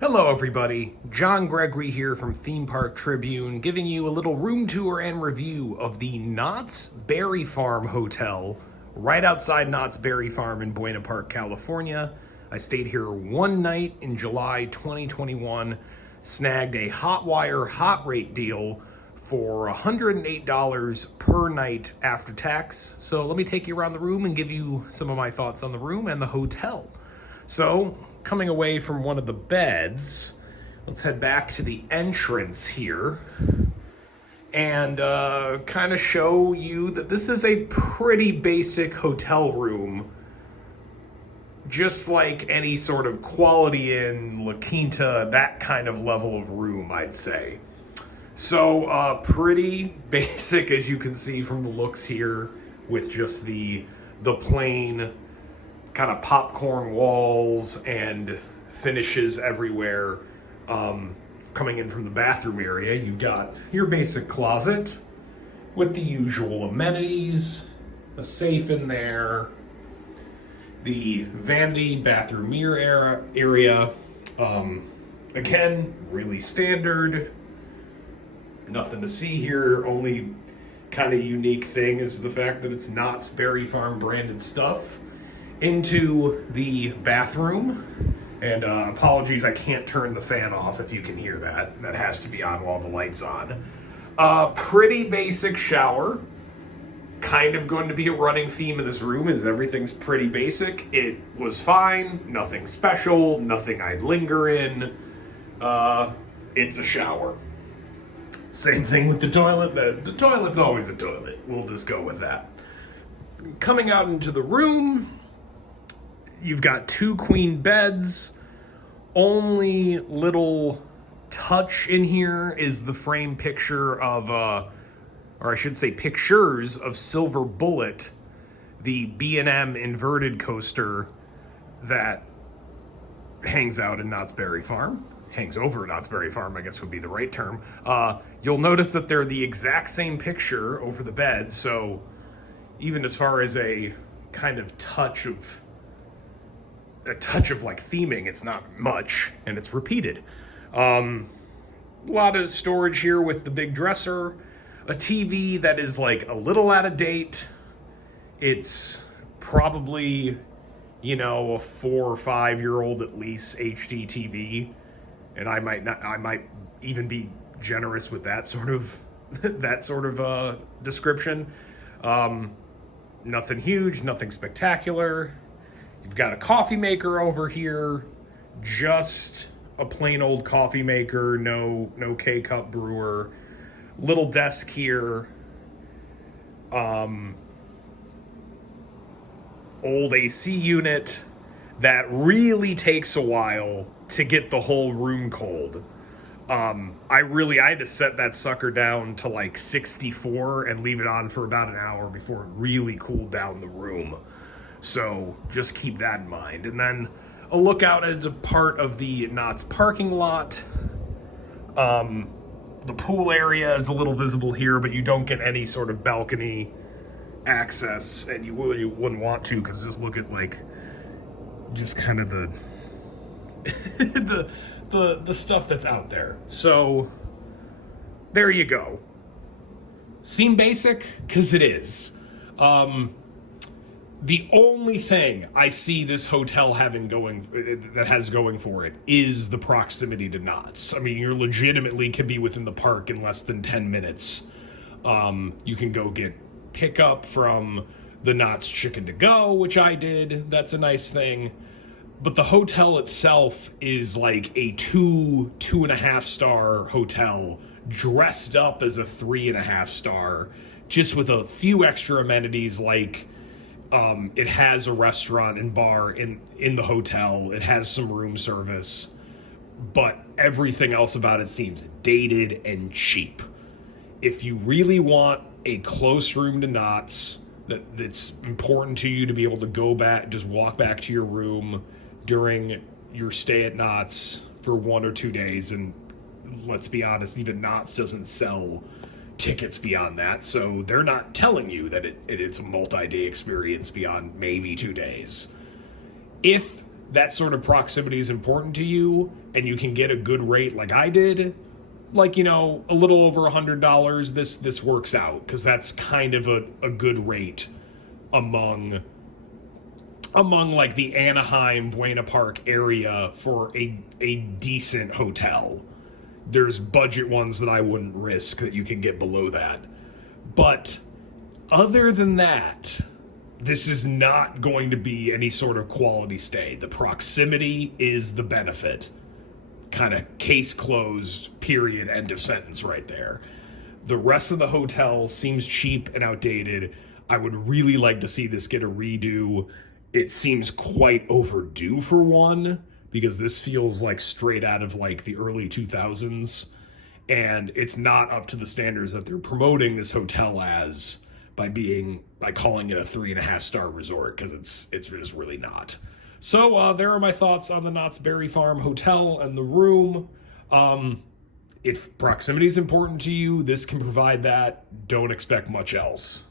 Hello everybody, John Gregory here from Theme Park Tribune, giving you a little room tour and review of the Knott's Berry Farm Hotel, right outside Knott's Berry Farm in Buena Park, California. I stayed here one night in July 2021, snagged a Hotwire hot rate deal for $108 per night after tax. So let me take you around the room and give you some of my thoughts on the room and the hotel. So, coming away from one of the beds, let's head back to the entrance here and kind of show you that this is a pretty basic hotel room, just like any sort of Quality Inn, La Quinta, that kind of level of room, I'd say. So pretty basic, as you can see from the looks here, with just the plain kind of popcorn walls and finishes everywhere. Coming in from the bathroom area, you've got your basic closet with the usual amenities, a safe in there, the vanity bathroom mirror area. Again, really standard, nothing to see here. Only kind of unique thing is the fact that it's Knott's Berry Farm branded stuff. Into the bathroom, and apologies, I can't turn the fan off if you can hear that. That has to be on while the light's on. Pretty basic shower. Kind of going to be a running theme of this room is everything's pretty basic. It was fine, nothing special, nothing I'd linger in. It's a shower. Same thing with the toilet. The toilet's always a toilet. We'll just go with that. Coming out into the room, you've got two queen beds. Only little touch in here is the frame picture of, or I should say pictures of Silver Bullet, the B&M inverted coaster that hangs out in Knott's Berry Farm. Hangs over Knott's Berry Farm, I guess would be the right term. You'll notice that they're the exact same picture over the bed, so even as far as a kind of touch of like theming, it's not much, and it's repeated. A lot of storage here with the big dresser, a TV that is like a little out of date. It's probably, a 4 or 5 year old at least HD TV, and I might even be generous with that sort of description. Nothing huge, nothing spectacular. You've got a coffee maker over here, just a plain old coffee maker, no K-cup brewer. Little desk here. Old AC unit that really takes a while to get the whole room cold. I had to set that sucker down to like 64 and leave it on for about an hour before it really cooled down the room. So just keep that in mind. And then a lookout as a part of the Knott's parking lot. The pool area is a little visible here, but you don't get any sort of balcony access, and you wouldn't want to, because just look at like just kind of the the stuff that's out there. So there you go. Seem basic? Because it is. The only thing I see this hotel having going for it is the proximity to Knott's. I mean, you legitimately can be within the park in less than 10 minutes. You can go get pickup from the Knott's Chicken to Go, which I did. That's a nice thing. But the hotel itself is like a 2.5 star hotel dressed up as a 3.5 star, just with a few extra amenities like it has a restaurant and bar in the hotel. It has some room service, but everything else about it seems dated and cheap. If you really want a close room to Knott's, that's important to you to be able to go back, just walk back to your room during your stay at Knott's for 1 or 2 days, and let's be honest, even Knott's doesn't sell tickets beyond that, so they're not telling you that it's a multi-day experience beyond maybe 2 days. If that sort of proximity is important to you and you can get a good rate like I did, like, you know, a little over $100, this works out, because that's kind of a good rate among like the Anaheim, Buena Park area for a decent hotel. There's budget ones that I wouldn't risk that you can get below that. But other than that, this is not going to be any sort of quality stay. The proximity is the benefit. Kind of case closed, period, end of sentence right there. The rest of the hotel seems cheap and outdated. I would really like to see this get a redo. It seems quite overdue for one, because this feels like straight out of like the early 2000s, and it's not up to the standards that they're promoting this hotel as by calling it a 3.5-star resort, because it's just really not. So there are my thoughts on the Knott's Berry Farm Hotel and the room. If proximity is important to you, this can provide that. Don't expect much else.